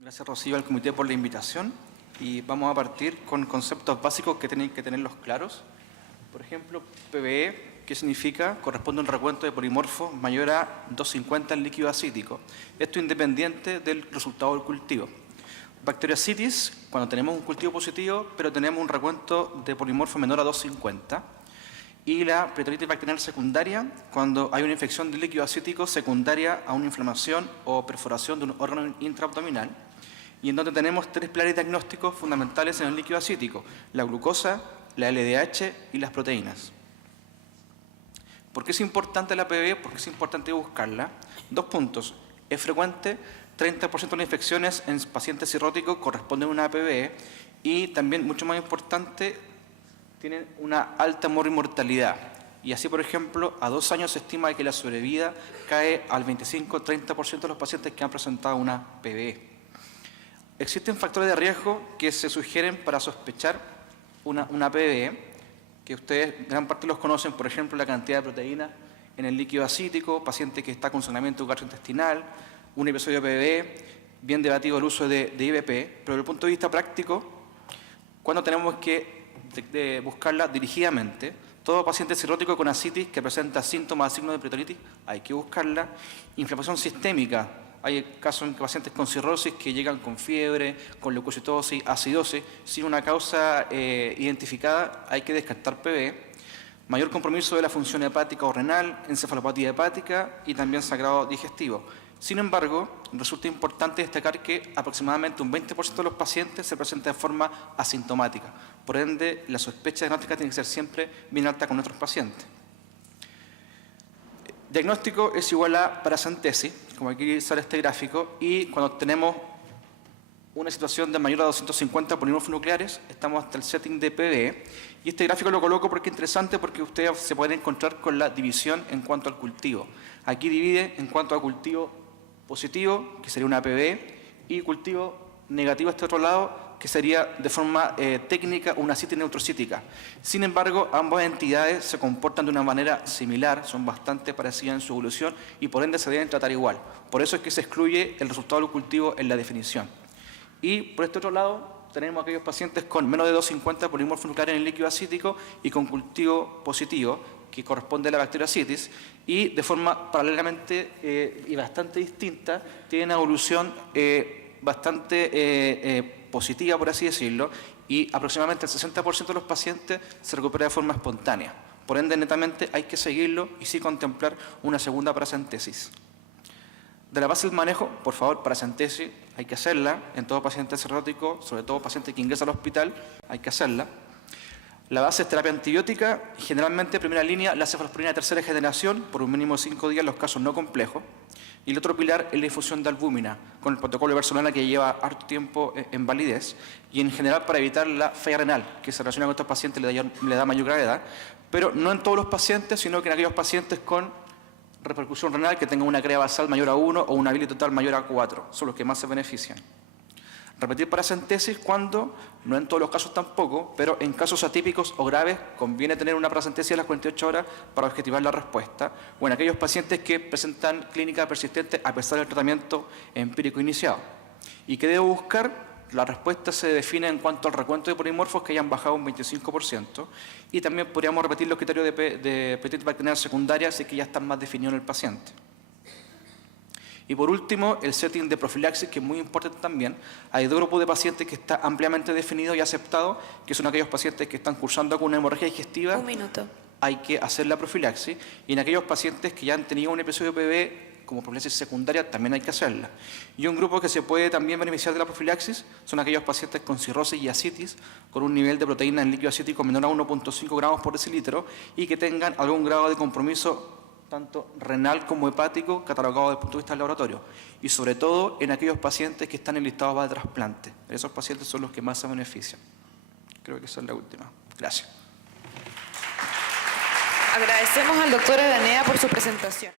Gracias, Rocío, al comité por la invitación. Y vamos a partir con conceptos básicos que tienen que tenerlos claros. Por ejemplo, PBE, ¿qué significa? Corresponde a un recuento de polimorfos mayor a 250 en líquido acítico. Esto independiente del resultado del cultivo. Bacteriocitis, cuando tenemos un cultivo positivo, pero tenemos un recuento de polimorfo menor a 250. Y la peritonitis bacteriana secundaria, cuando hay una infección del líquido acítico secundaria a una inflamación o perforación de un órgano intraabdominal, y en donde tenemos tres pilares diagnósticos fundamentales en el líquido acítico: la glucosa, la LDH y las proteínas. ¿Por qué es importante la PBE? ¿Por qué es importante buscarla? 2 puntos. Es frecuente, 30% de las infecciones en pacientes cirróticos corresponden a una PBE, y también, mucho más importante, tienen una alta mortalidad. Y así, por ejemplo, a 2 años se estima que la sobrevida cae al 25-30% de los pacientes que han presentado una PBE. Existen factores de riesgo que se sugieren para sospechar una PBE, que ustedes gran parte los conocen, por ejemplo, la cantidad de proteínas en el líquido acítico, paciente que está con sangramiento gastrointestinal, un episodio de PBE, bien debatido el uso de IVP, pero desde el punto de vista práctico, cuando tenemos que buscarla dirigidamente, todo paciente cirrótico con ascitis que presenta síntomas, signos de peritonitis, hay que buscarla. Inflamación sistémica. Hay casos en que pacientes con cirrosis que llegan con fiebre, con leucocitosis, acidosis, sin una causa identificada, hay que descartar PBE. Mayor compromiso de la función hepática o renal, encefalopatía hepática y también sangrado digestivo. Sin embargo, resulta importante destacar que aproximadamente un 20% de los pacientes se presenta de forma asintomática. Por ende, la sospecha diagnóstica tiene que ser siempre bien alta con nuestros pacientes. Diagnóstico es igual a paracentesis, como aquí sale este gráfico, y cuando tenemos una situación de mayor a 250 polimorfos nucleares, estamos hasta el setting de PBE. Y este gráfico lo coloco porque es interesante, porque ustedes se pueden encontrar con la división en cuanto al cultivo. Aquí divide en cuanto a cultivo positivo, que sería una PBE, y cultivo negativo a este otro lado, que sería de forma técnica una citis neutrocítica. Sin embargo, ambas entidades se comportan de una manera similar, son bastante parecidas en su evolución y por ende se deben tratar igual. Por eso es que se excluye el resultado del cultivo en la definición. Y por este otro lado, tenemos aquellos pacientes con menos de 250 polimorfos nucleares en el líquido acítico y con cultivo positivo, que corresponde a la bacteriocitis, y de forma paralelamente y bastante distinta, tienen una evolución bastante positiva, por así decirlo, y aproximadamente el 60% de los pacientes se recupera de forma espontánea. Por ende, netamente hay que seguirlo y sí contemplar una segunda paracentesis. De la base del manejo, por favor, paracentesis hay que hacerla en todo paciente cirrótico, sobre todo paciente que ingresa al hospital, hay que hacerla. La base es terapia antibiótica, y generalmente primera línea la cefalosporina de tercera generación, por un mínimo de 5 días en los casos no complejos. Y el otro pilar es la infusión de albúmina, con el protocolo de Barcelona, que lleva harto tiempo en validez, y en general para evitar la falla renal, que se relaciona con estos pacientes le da mayor gravedad, pero no en todos los pacientes, sino que en aquellos pacientes con repercusión renal que tengan una CREA basal mayor a 1 o una bili total mayor a 4, son los que más se benefician. Repetir paracentesis cuando, no en todos los casos tampoco, pero en casos atípicos o graves conviene tener una paracentesis a las 48 horas para objetivar la respuesta, o en aquellos pacientes que presentan clínica persistente a pesar del tratamiento empírico iniciado. ¿Y qué debo buscar? La respuesta se define en cuanto al recuento de polimorfos que hayan bajado un 25%, y también podríamos repetir los criterios de peritonitis bacteriana secundaria si es que ya están más definidos en el paciente. Y por último, el setting de profilaxis, que es muy importante también. Hay 2 grupos de pacientes que está ampliamente definido y aceptado, que son aquellos pacientes que están cursando con una hemorragia digestiva. Un minuto. Hay que hacer la profilaxis. Y en aquellos pacientes que ya han tenido un episodio de PBE, como profilaxis secundaria, también hay que hacerla. Y un grupo que se puede también beneficiar de la profilaxis son aquellos pacientes con cirrosis y ascitis, con un nivel de proteína en líquido acítico menor a 1.5 gramos por decilitro y que tengan algún grado de compromiso tanto renal como hepático, catalogado desde el punto de vista del laboratorio. Y sobre todo en aquellos pacientes que están en listado para trasplante. Esos pacientes son los que más se benefician. Creo que esa es la última. Gracias. Agradecemos al doctor Aranea por su presentación.